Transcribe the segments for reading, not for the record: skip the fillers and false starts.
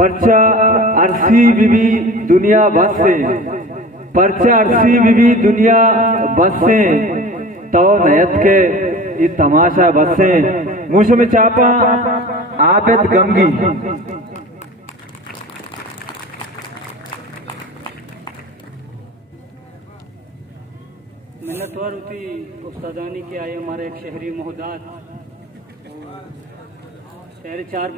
परचा अरसी बीबी दुनिया बसे, परचा अरसी बीबी दुनिया बसे, तो नयत के ये तमाशा बसे, मुझ में चापा आबिद गमगी। मिन्नतवार होती उस्तादानी के आए हमारे एक शहरी मोहदात शहर चार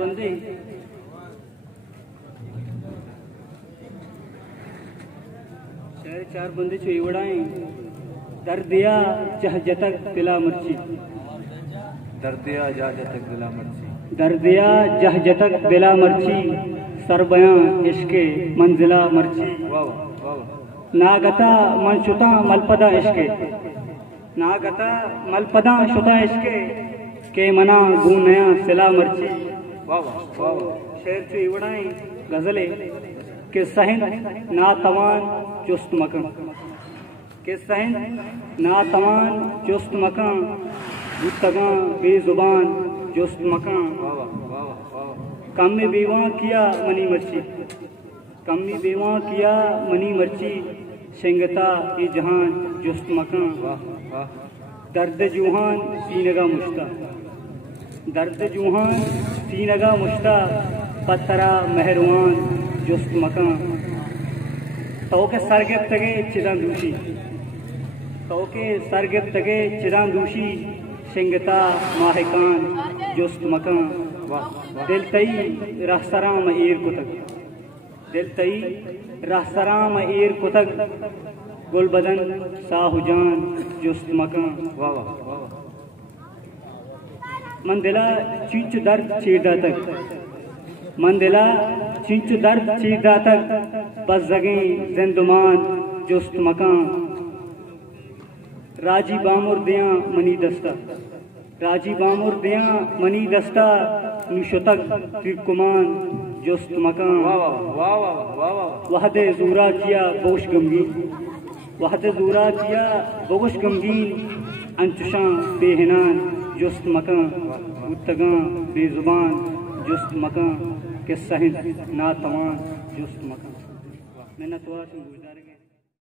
बंदे चुईवड़ाएं दर दिया जह जतक दिला मर्ची, दर दिया जह जतक दिला मर्ची, दर दिया जह जतक दिला मर्ची, सरबयां इश्के मंजिला मर्ची। नागता मनशुता मलपदा इश्के, नागता मलपदा शुदा इश्के, के मना गू नया सिला मर्ची। शेर चुईवड़ाएं गजले के सहन नातवान चुस्त मकान, के सहन नातवान चुस्त मकान, गुत्तगा बेजुबान जुस्त मकान। कम में बेवा किया मनी मर्ची, कम में बेवा किया मनी मर्ची, शेंगता ई जहान जुस्त मकान। दर्द जूहान सीनगा मुश्ता, दर्द जूहान सीनगा मुश्ता, पत्तरा मेहरवान जुस्त मकान। तो के सरगत तगे चिदां दूशी, तो के सरगत तगे चिदां दूशी, शेंगता माहिकान जुस्त मकान। दिल तई रहसराम एर कुतक, दिल तई रहसराम एर कुतक, गुलबदन साहुजान जुस्त मकान। मंदिला चिंच दर्द चीदा तक, मंदिला चिंच दर्द चीदा तक, बस जगे जिंदुमान जुस्त मकान। राजी बामुर्दियाँ मनी दस्ता, राजी बामुर्दियाँ मनी दस्ता, निशुतक तिरकुमान जुस्त मकान। वहदे जूरा किया बोश गमगीन, वहदे जूरा किया बोश गमगीन, अंचुशां बेहनान जुस्त मकान। गुत्तगां बेजुबान जुस्त मकान, के सहन नातवान जुस्त मकान। मिन्नतवार से गुजारे